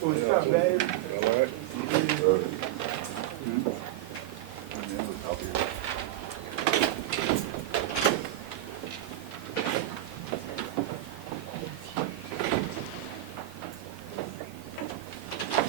What's up, babe? All right.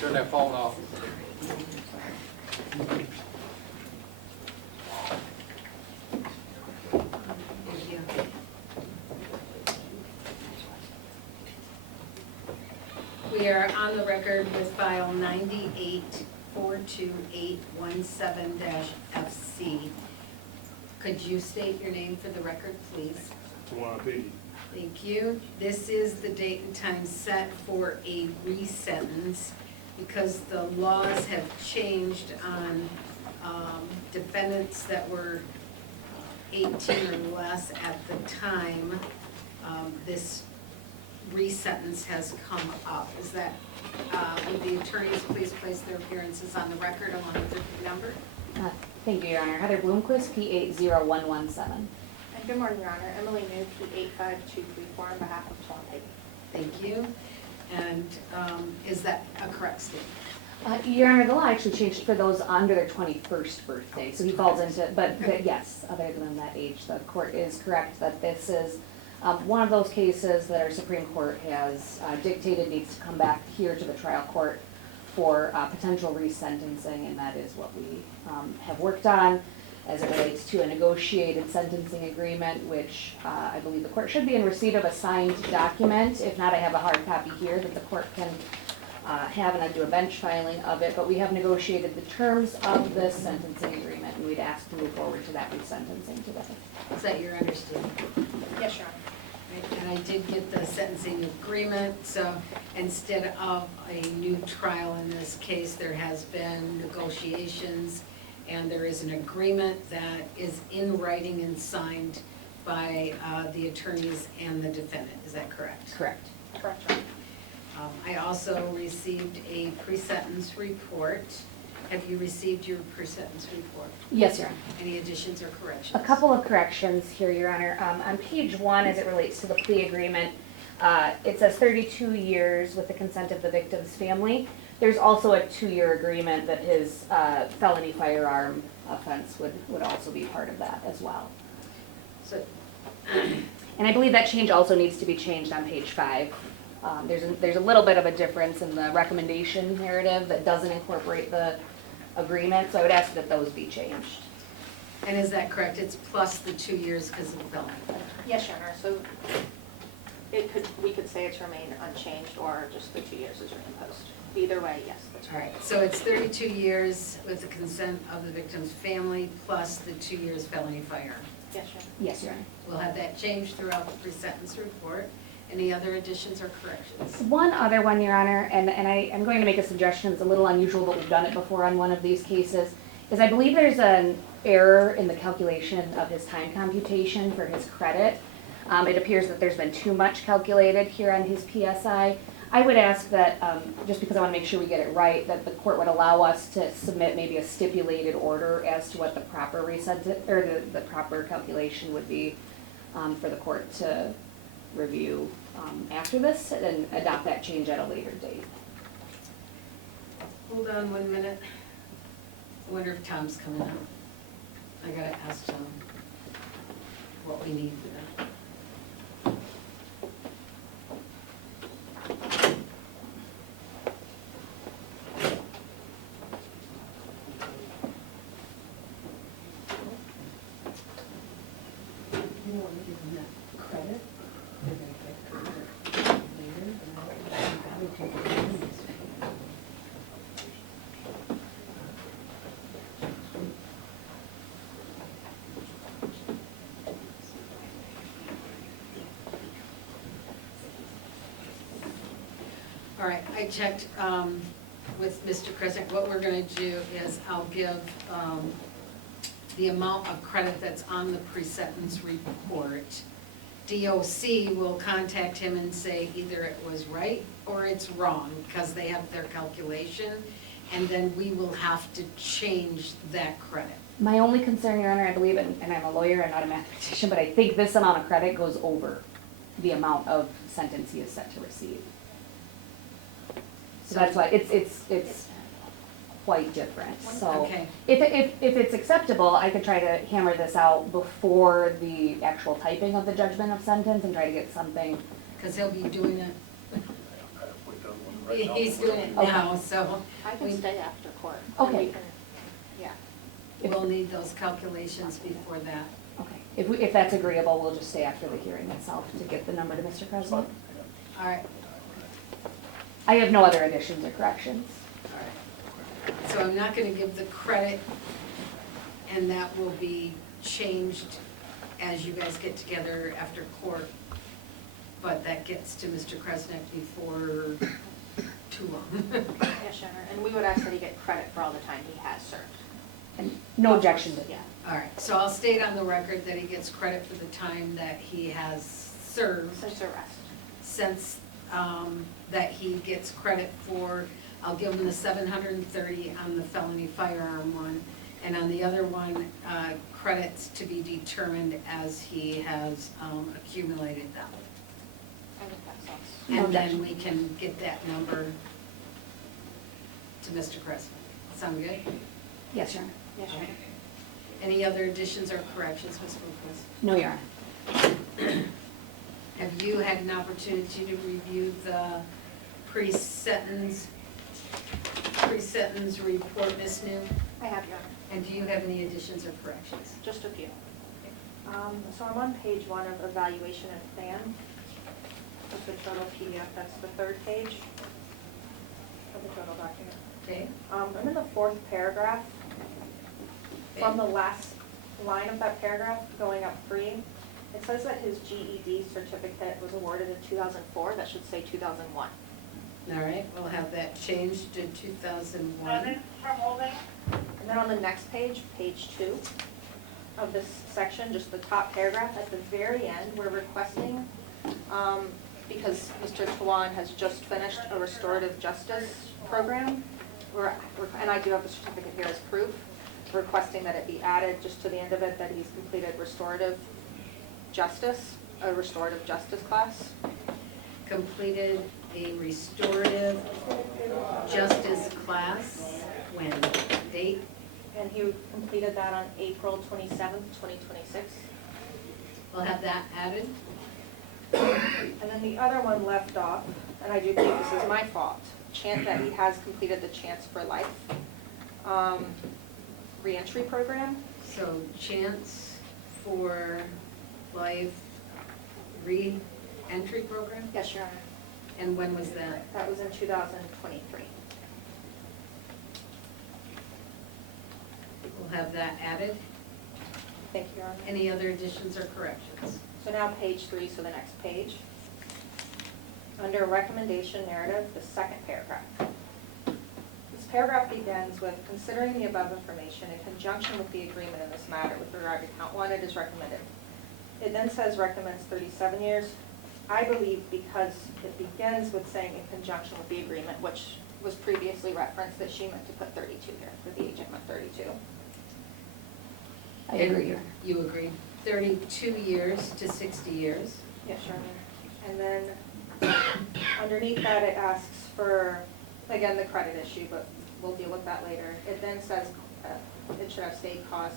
Turn that phone off. Thank you. We are on the record with file 9842817-FC. Could you state your name for the record, please? Tawon Piggee. Thank you. This is the date and time set for a resentence because the laws have changed on defendants that were 18 or less at the time. This resentence has come up. Is that, would the attorneys please place their appearances on the record along with their number? Thank you, Your Honor. Heather Bloomquist, P80117. And good morning, Your Honor. Emily New, P85234 on behalf of Tawon Piggee. Thank you. And is that a correct statement? Your Honor, the law actually changed for those under their 21st birthday, so he falls into, but yes, other than that age, the court is correct that this is one of those cases that our Supreme Court has dictated needs to come back here to the trial court for potential resentencing, and that is what we have worked on as it relates to a negotiated sentencing agreement, which I believe the court should be in receipt of a signed document. If not, I have a hard copy here that the court can have, and I do a bench filing of it, but we have negotiated the terms of this sentencing agreement, and we'd ask to move forward to that resentencing today. Is that your understanding? Yes, Your Honor. Right, and I did get the sentencing agreement, so instead of a new trial in this case, there has been negotiations, and there is an agreement that is in writing and signed by the attorneys and the defendant. Is that correct? Correct. Correct, Your Honor. I also received a pre-sentence report. Have you received your pre-sentence report? Yes, Your Honor. Any additions or corrections? A couple of corrections here, Your Honor. On page 1, as it relates to the plea agreement, it says 32 years with the consent of the victim's family. There's also a 2-year agreement that his felony firearm offense would also be part of that as well. So, And I believe that change also needs to be changed on page 5. There's a little bit of a difference in the recommendation narrative that doesn't incorporate the agreement, so I would ask that those be changed. and is that correct? It's plus the 2 years because of the felony. Yes, Your Honor. So we could say it's remain unchanged or just the 2 years is reimposed. Either way, yes, that's All right. right, so it's 32 years with the consent of the victim's family plus the 2 years felony firearm. Yes, Your Honor. Yes, Your Honor. We'll have that changed throughout the pre-sentence report. Any other additions or corrections? One other one, Your Honor, and I'm going to make a suggestion, it's a little unusual, but we've done it before on one of these cases, is I believe there's an error in the calculation of his time computation for his credit. It appears that there's been too much calculated here on his PSI. I would ask that, just because I want to make sure we get it right, that the court would allow us to submit maybe a stipulated order as to what the proper the proper calculation would be for the court to review after this and adopt that change at a later date. Hold on 1 minute. I wonder if Tom's coming out. I gotta ask Tom what we need for that. You don't want to give them that credit. They're gonna get credit later, and I would take it. All right, I checked with Mr. Crescent. What we're gonna do is I'll give the amount of credit that's on the pre-sentence report. DOC will contact him and say either it was right or it's wrong, because they have their calculation. and then we will have to change that credit. My only concern, Your Honor, I believe, and I'm a lawyer, I'm not a mathematician, but I think this amount of credit goes over the amount of sentence he is set to receive. So that's why it's quite different, so. Okay. If it's acceptable, I could try to hammer this out before the actual typing of the judgment of sentence and try to get something. Because he'll be doing it, he's doing it now, so I can we- stay after court. and we Okay. can- Yeah. we'll need those calculations before that. Okay, if that's agreeable, we'll just stay after the hearing itself to get the number to Mr. President. All right, I have no other additions or corrections. all right. So I'm not gonna give the credit, and that will be changed as you guys get together after court. But that gets to Mr. Kresnick before too long. Yes, Your Honor, and we would ask that he get credit for all the time he has served. And no objection to Yeah. that. All right, so I'll state on the record that he gets credit for the time that he has served Since arrest. since, that he gets credit for, I'll give him the 730 on the felony firearm one, and on the other one, credits to be determined as he has accumulated them. I think that sounds. No And then objection. we can get that number to Mr. Kresge. Sound good? Yes, Your Honor. Yes, Your Honor. Any other additions or corrections, Ms. Wilkins? No, Your Honor. Have you had an opportunity to review the pre-sentence report, Ms. New? I have, Your Honor. And do you have any additions or corrections? Just a few. So I'm on page 1 of evaluation and plan of the total PDF. That's the 3rd page of the total document. Okay? I'm in the 4th paragraph. From the last line of that paragraph, going up 3, it says that his GED certificate was awarded in 2004. That should say 2001. All right, we'll have that changed to 2001. And then on the next page, page 2 of this section, just the top paragraph, at the very end, we're requesting, because Mr. Tawon has just finished a restorative justice program, and I do have the certificate here as proof, requesting that it be added just to the end of it, that he's completed restorative justice, a restorative justice class. Completed a restorative justice class, when, date? And he completed that on April 27th, 2026. We'll have that added. And then the other one left off, and I do believe this is my fault, that he has completed the Chance for Life reentry program. So Chance for Life re-entry program? Yes, Your Honor. And when was that? That was in 2023. We'll have that added. Thank you, Your Honor. Any other additions or corrections? So now page 3, so the next page. Under recommendation narrative, the 2nd paragraph. This paragraph begins with, considering the above information in conjunction with the agreement in this matter with regard to count 1, it is recommended. It then says recommends 37 years. I believe because it begins with saying in conjunction with the agreement, which was previously referenced, that she meant to put 32 here, that the agent meant 32. I agree, Your Honor. You agree. 32 years to 60 years. Yes, Your Honor. And then underneath that, it asks for, again, the credit issue, but we'll deal with that later. It then says it should have state cost,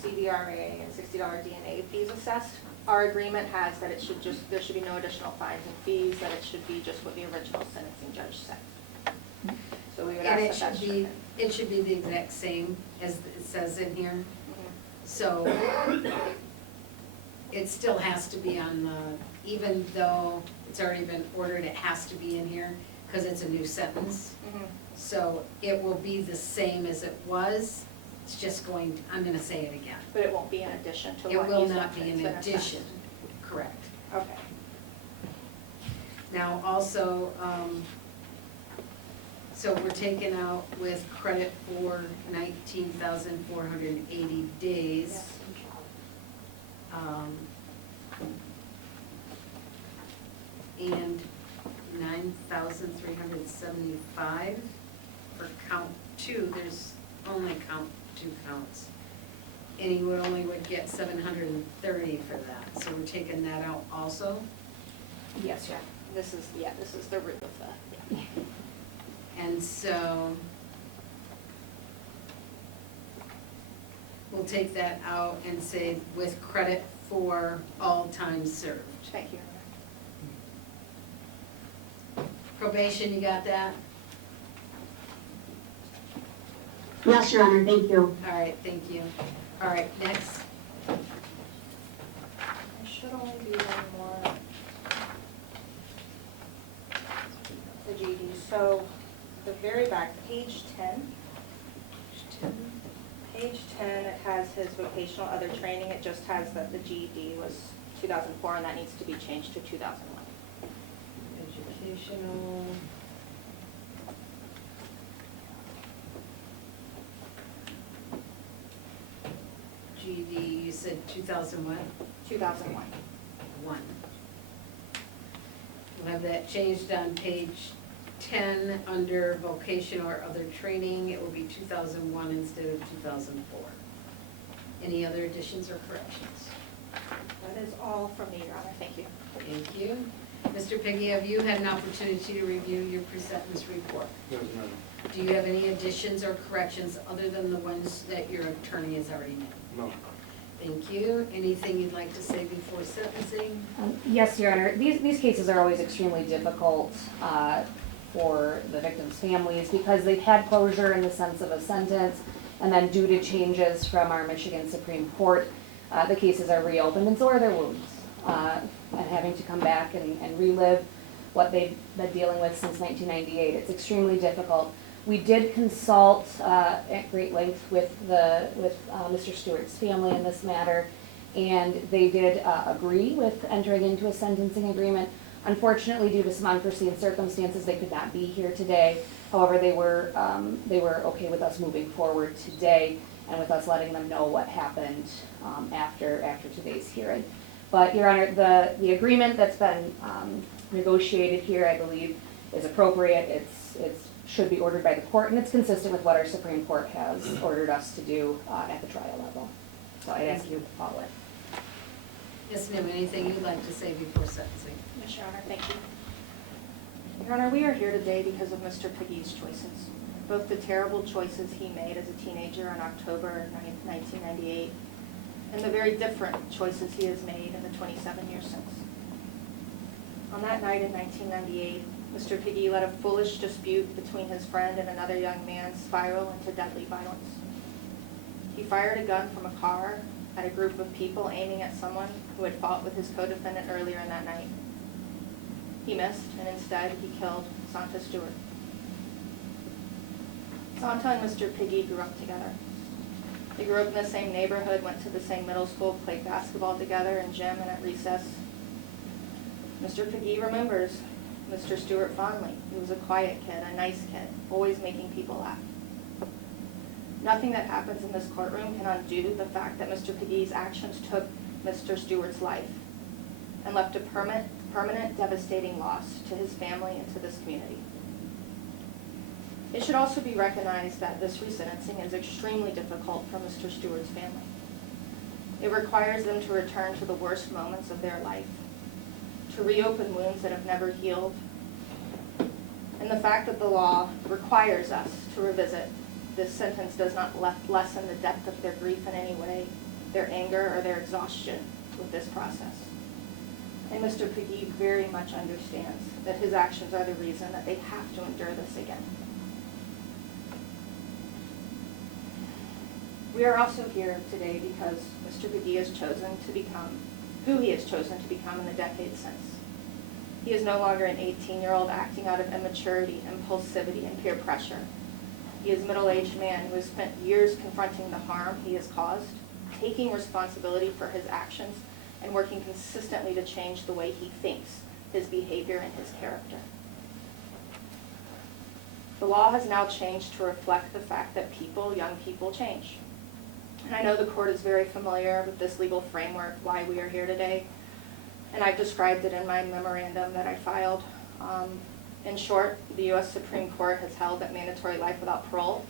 CVRA, and $60 DNA fees assessed. Our agreement has that it should just, there should be no additional fines and fees, that it should be just what the original sentencing judge said. So we would And ask that that should be. it should be the exact same as it says in here. So it still has to be on the, even though it's already been ordered, it has to be in here because it's a new sentence. So it will be the same as it was. It's just going, I'm gonna say it again. But it won't be in addition to It what will he's not be in been assessed. addition, correct. Okay. Now also, so we're taking out with credit for 19,480 days. Yes. And 9,375 for count 2, there's only two counts. And he would get 730 for that, so we're taking that out also? Yes, yeah. This is the root of the, yeah. And so we'll take that out and say with credit for all time served. Thank you. Probation, you got that? Yes, Your Honor, thank you. All right, thank you. All right, next. There should only be one more. The GED, so the very back, page 10. Page 10, it has his vocational other training, it just has that the GED was 2004 and that needs to be changed to 2001. Educational. GED, you said 2001? 2001. 1. We'll have that changed on page 10 under vocational or other training. It will be 2001 instead of 2004. Any other additions or corrections? That is all from me, Your Honor, thank you. Thank you. Mr. Piggee, have you had an opportunity to review your presentence report? Yes, ma'am. Do you have any additions or corrections other than the ones that your attorney has already made? No. Thank you. Anything you'd like to say before sentencing? Yes, Your Honor, these cases are always extremely difficult for the victims' families because they've had closure in the sense of a sentence, and then due to changes from our Michigan Supreme Court, the cases are reopened, and so are their wounds. And having to come back and relive what they've been dealing with since 1998. It's extremely difficult. We did consult at great length with Mr. Stewart's family in this matter, and they did agree with entering into a sentencing agreement. Unfortunately, due to some unforeseen circumstances, they could not be here today. However, they were okay with us moving forward today and with us letting them know what happened after today's hearing. But, Your Honor, the agreement that's been negotiated here, I believe, is appropriate. It's should be ordered by the court, and it's consistent with what our Supreme Court has ordered us to do at the trial level. So I'd ask you to follow it. Yes, ma'am. Anything you'd like to say before sentencing? Yes, Your Honor, thank you. Your Honor, we are here today because of Mr. Piggee's choices. Both the terrible choices he made as a teenager on October 9th, 1998, and the very different choices he has made in the 27 years since. On that night in 1998, Mr. Piggee let a foolish dispute between his friend and another young man spiral into deadly violence. He fired a gun from a car at a group of people aiming at someone who had fought with his co-defendant earlier in that night. He missed, and instead he killed Santa Stewart. Santa and Mr. Piggee grew up together. They grew up in the same neighborhood, went to the same middle school, played basketball together in gym and at recess. Mr. Piggee remembers Mr. Stewart fondly. He was a quiet kid, a nice kid, always making people laugh. Nothing that happens in this courtroom can undo the fact that Mr. Piggee's actions took Mr. Stewart's life and left a permanent devastating loss to his family and to this community. It should also be recognized that this resentencing is extremely difficult for Mr. Stewart's family. It requires them to return to the worst moments of their life, to reopen wounds that have never healed, and the fact that the law requires us to revisit this sentence does not lessen the depth of their grief in any way, their anger or their exhaustion with this process. And Mr. Piggee very much understands that his actions are the reason that they have to endure this again. We are also here today because Mr. Piggee has chosen to become who he has chosen to become in the decades since. He is no longer an 18-year-old acting out of immaturity, impulsivity, and peer pressure. He is a middle-aged man who has spent years confronting the harm he has caused, taking responsibility for his actions, and working consistently to change the way he thinks, his behavior, and his character. The law has now changed to reflect the fact that young people change. And I know the court is very familiar with this legal framework, why we are here today, and I've described it in my memorandum that I filed. In short, the U.S. Supreme Court has held that mandatory life without parole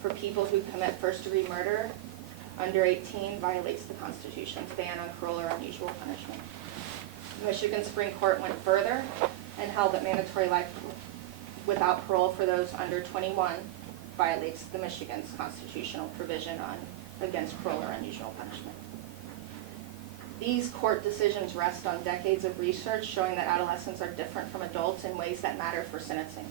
for people who commit first-degree murder under 18 violates the Constitution's ban on cruel or unusual punishment. The Michigan Supreme Court went further and held that mandatory life without parole for those under 21 violates the Michigan's constitutional provision against cruel or unusual punishment. These court decisions rest on decades of research showing that adolescents are different from adults in ways that matter for sentencing.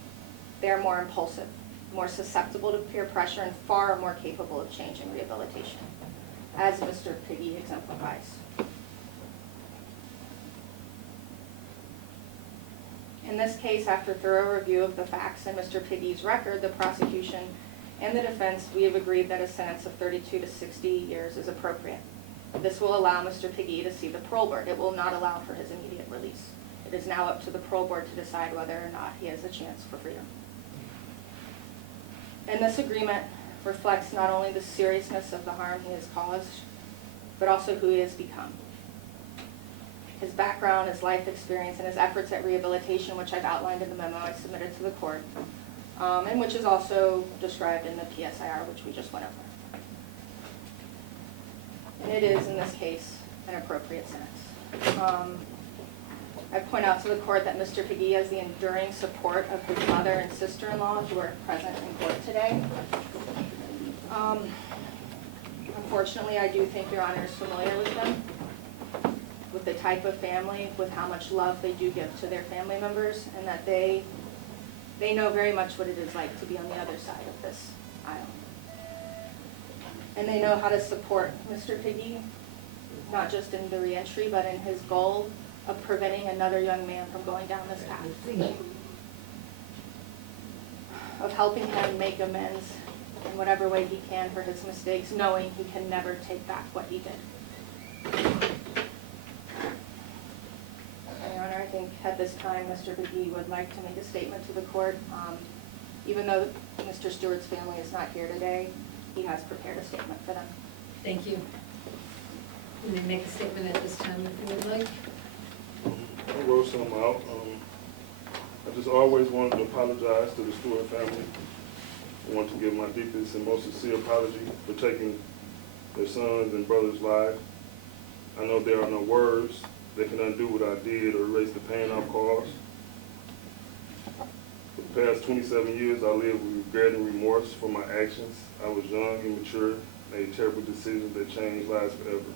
They are more impulsive, more susceptible to peer pressure, and far more capable of change and rehabilitation, as Mr. Piggee exemplifies. In this case, after thorough review of the facts and Mr. Piggee's record, the prosecution and the defense, we have agreed that a sentence of 32 to 60 years is appropriate. This will allow Mr. Piggee to see the parole board. It will not allow for his immediate release. It is now up to the parole board to decide whether or not he has a chance for freedom. And this agreement reflects not only the seriousness of the harm he has caused, but also who he has become. His background, his life experience, and his efforts at rehabilitation, which I've outlined in the memo I submitted to the court, and which is also described in the PSIR, which we just went over. And it is, in this case, an appropriate sentence. I point out to the court that Mr. Piggee has the enduring support of his mother and sister-in-law who are present in court today. Unfortunately, I do think Your Honor is familiar with them, with the type of family, with how much love they do give to their family members, and that they know very much what it is like to be on the other side of this aisle. And they know how to support Mr. Piggee, not just in the reentry, but in his goal of preventing another young man from going down this path. Of helping him make amends in whatever way he can for his mistakes, knowing he can never take back what he did. Your Honor, I think at this time, Mr. Piggee would like to make a statement to the court. Even though Mr. Stewart's family is not here today, he has prepared a statement for them. Thank you. You may make a statement at this time if you would like. I wrote some out. I just always wanted to apologize to the Stewart family. I want to give my deepest and most sincere apology for taking their sons and brothers' lives. I know there are no words that can undo what I did or erase the pain I've caused. For the past 27 years, I lived with regret and remorse for my actions. I was young, immature, made terrible decisions that changed lives forever.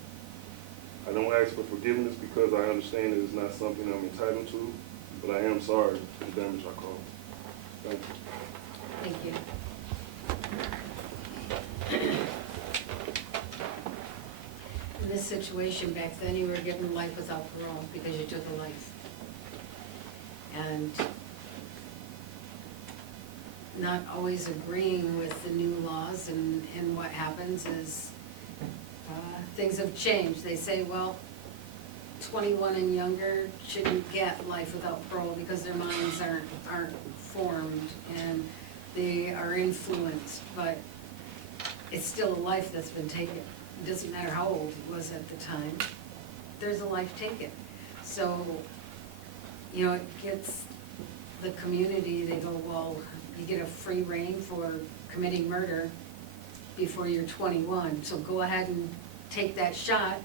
I don't ask for forgiveness because I understand it is not something I'm entitled to, but I am sorry for the damage I caused. Thank you. Thank you. In this situation back then, you were given life without parole because you took a life. And not always agreeing with the new laws, and what happens is things have changed. They say, well, 21 and younger shouldn't get life without parole because their minds aren't formed and they are influenced, but it's still a life that's been taken. It doesn't matter how old he was at the time, there's a life taken. So, you know, it gets the community, they go, well, you get a free rein for committing murder before you're 21, so go ahead and take that shot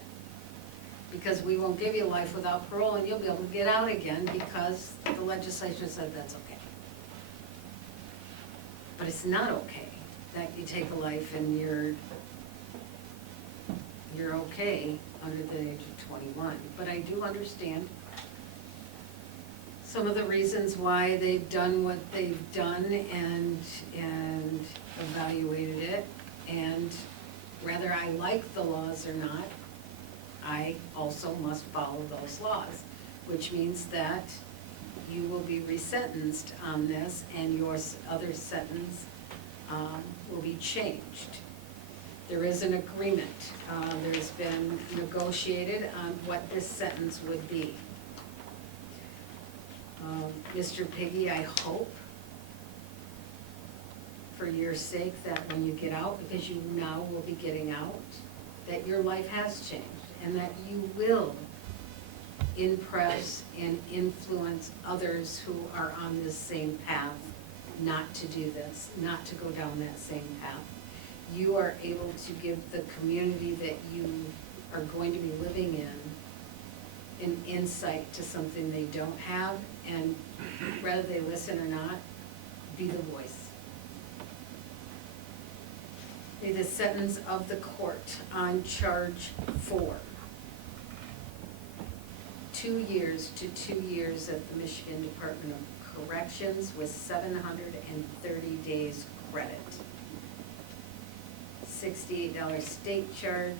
because we won't give you life without parole and you'll be able to get out again because the legislature said that's okay. But it's not okay that you take a life and you're okay under the age of 21. But I do understand some of the reasons why they've done what they've done and evaluated it. And whether I like the laws or not, I also must follow those laws, which means that you will be resentenced on this and your other sentence will be changed. There is an agreement. There's been negotiated on what this sentence would be. Mr. Piggee, I hope, for your sake, that when you get out, because you now will be getting out, that your life has changed and that you will impress and influence others who are on this same path not to do this, not to go down that same path. You are able to give the community that you are going to be living in an insight to something they don't have, and whether they listen or not, be the voice. May the sentence of the court on charge 4, 2 years to 2 years at the Michigan Department of Corrections with 730 days credit. $68 state charge,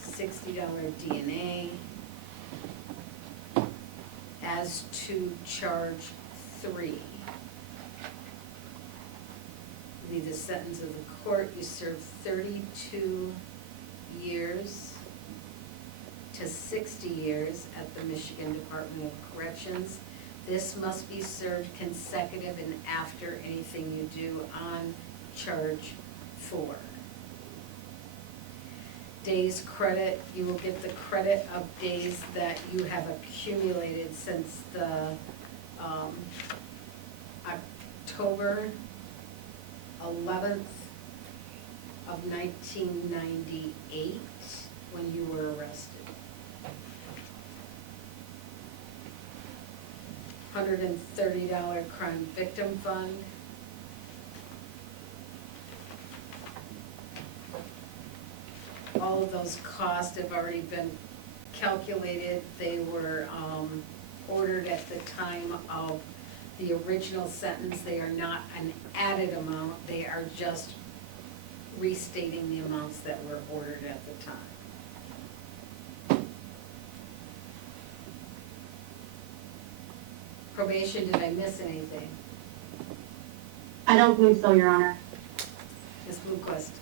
$60 DNA. As to charge 3, be the sentence of the court, you serve 32 years to 60 years at the Michigan Department of Corrections. This must be served consecutive and after anything you do on charge 4. Days credit, you will get the credit of days that you have accumulated since the October 11th of 1998, when you were arrested. $130 crime victim fund. All of those costs have already been calculated. They were ordered at the time of the original sentence. They are not an added amount. They are just restating the amounts that were ordered at the time. Probation, did I miss anything? I don't think so, Your Honor. Ms. Bluquist?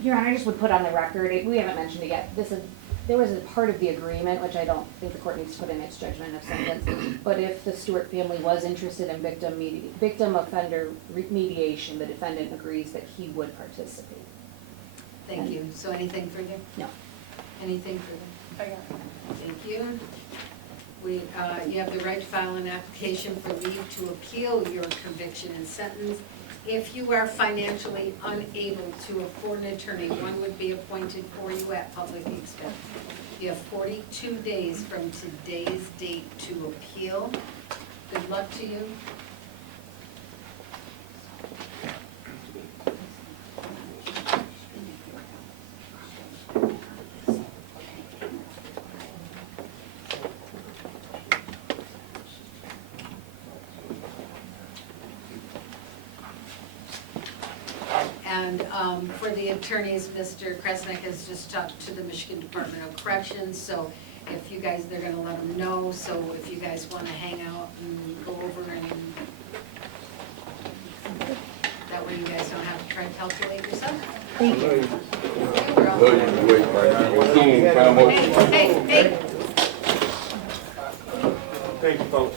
Your Honor, I just would put on the record, we haven't mentioned it yet, there was a part of the agreement, which I don't think the court needs to put in its judgment of sentence, but if the Stewart family was interested in victim offender mediation, the defendant agrees that he would participate. Thank you. So anything further? No. Anything further? Thank you. You have the right to file an application for leave to appeal your conviction and sentence. If you are financially unable to afford an attorney, one would be appointed for you at public expense. You have 42 days from today's date to appeal. Good luck to you. And for the attorneys, Mr. Kresnick has just talked to the Michigan Department of Corrections, so if you guys, they're gonna let them know, so if you guys wanna hang out and go over and that way you guys don't have to try to calculate yourself. Thank you. Hey, hey, hey. Thank you, folks.